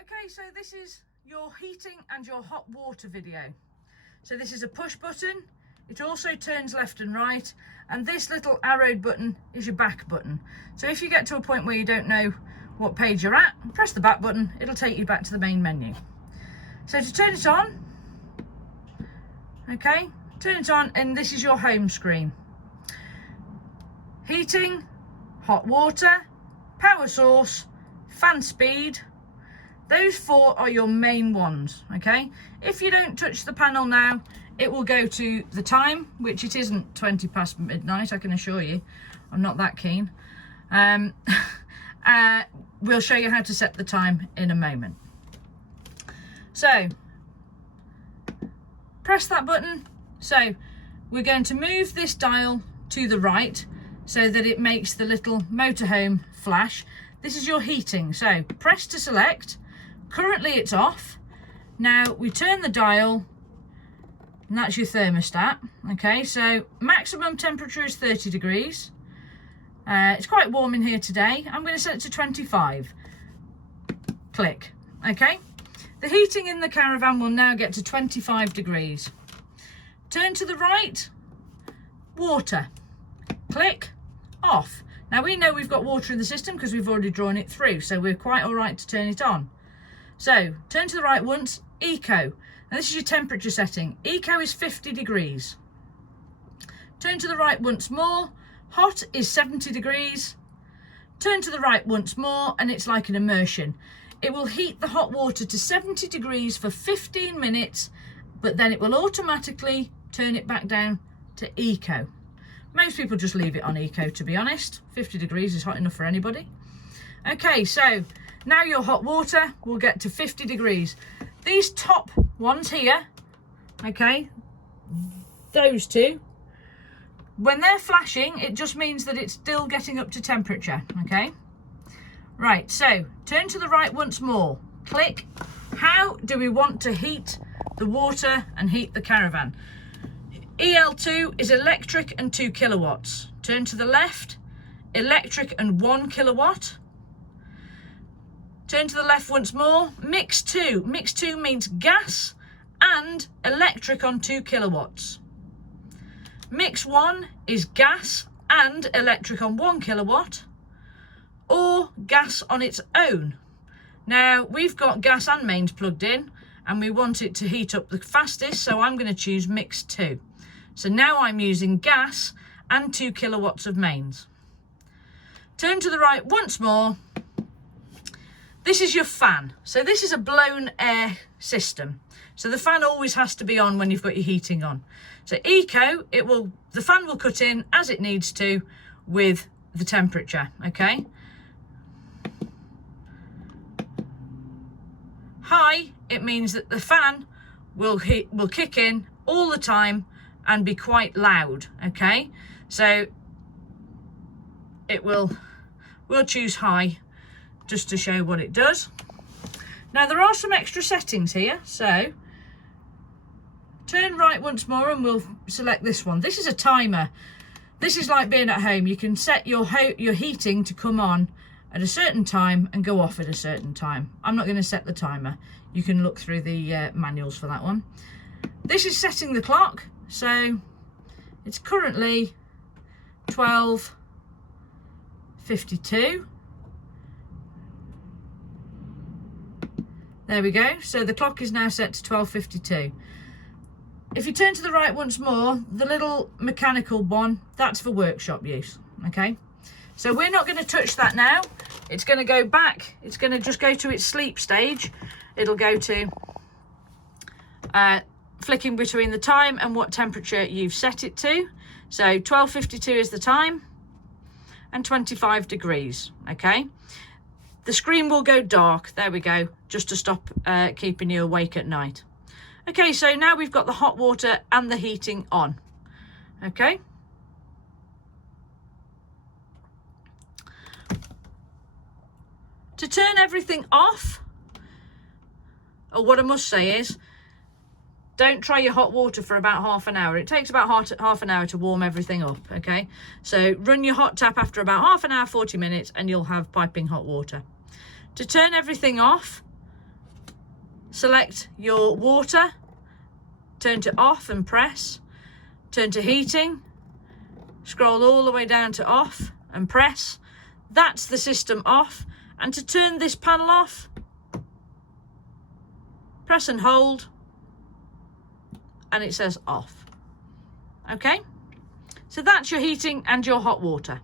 Okay, so this is your heating and your hot water video. So this is a push button. It also turns left and right, and this little arrowed button is your back button. So if you get to a point where you don't know what page you're at, press the back button, it'll take you back to the main menu. So to turn it on, okay, turn it on, and this is your home screen. Heating, hot water, power source, fan speed. Those four are your main ones, okay? If you don't touch the panel now, it will go to the time, which it isn't 20 past midnight, I can assure you. I'm not that keen. We'll show you how to set the time in a moment. So, press that button. So, we're going to move this dial to the right so that it makes the little motorhome flash. This is your heating, so press to select. Currently it's off. Now we turn the dial, and that's your thermostat. Okay, so maximum temperature is 30 degrees. It's quite warm in here today. I'm going to set it to 25. Click. Okay, the heating in the caravan will now get to 25 degrees. Turn to the right, water. Click, off. Now we know we've got water in the system because we've already drawn it through, so we're quite all right to turn it on. So turn to the right once, eco. Now this is your temperature setting. Eco is 50 degrees. Turn to the right once more, hot is 70 degrees. Turn to the right once more, and it's like an immersion. It will heat the hot water to 70 degrees for 15 minutes, but then it will automatically turn it back down to eco. Most people just leave it on eco, to be honest. 50 degrees is hot enough for anybody. Okay, so now your hot water will get to 50 degrees. These top ones here, okay, those two, when they're flashing, it just means that it's still getting up to temperature, okay? Right, so turn to the right once more. Click. How do we want to heat the water and heat the caravan? EL2 is electric and 2 kilowatts. Turn to the left, electric and 1 kilowatt. Turn to the left once more, mix 2. Mix 2 means gas and electric on 2 kilowatts. Mix 1 is gas and electric on 1 kilowatt, or gas on its own. Now we've got gas and mains plugged in, and we want it to heat up the fastest, so I'm going to choose mix 2. So now I'm using gas and 2 kilowatts of mains. Turn to the right once more. This is your fan. So this is a blown air system. So the fan always has to be on when you've got your heating on. So eco, the fan will cut in as it needs to with the temperature, okay? High, it means that the fan will kick in all the time and be quite loud, okay? So we'll choose high just to show what it does. Now there are some extra settings here, so turn right once more and we'll select this one. This is a timer. This is like being at home. You can set your heating to come on at a certain time and go off at a certain time. I'm not going to set the timer. You can look through the manuals for that one. This is setting the clock, so it's currently 12:52. There we go. So the clock is now set to 12:52. If you turn to the right once more, the little mechanical one, that's for workshop use, okay? So we're not going to touch that now. It's going to go back. It's going to just go to its sleep stage. It'll go to flicking between the time and what temperature you've set it to. So 12:52 is the time and 25 degrees, okay? The screen will go dark, there we go, just to stop keeping you awake at night. Okay, so now we've got the hot water and the heating on, okay? To turn everything off, or what I must say is, don't try your hot water for about half an hour. It takes about half an hour to warm everything up, okay? So run your hot tap after about half an hour, 40 minutes, and you'll have piping hot water. To turn everything off, select your water, turn to off and press, turn to heating, scroll all the way down to off and press. That's the system off. And to turn this panel off, press and hold, and it says off. Okay, so that's your heating and your hot water.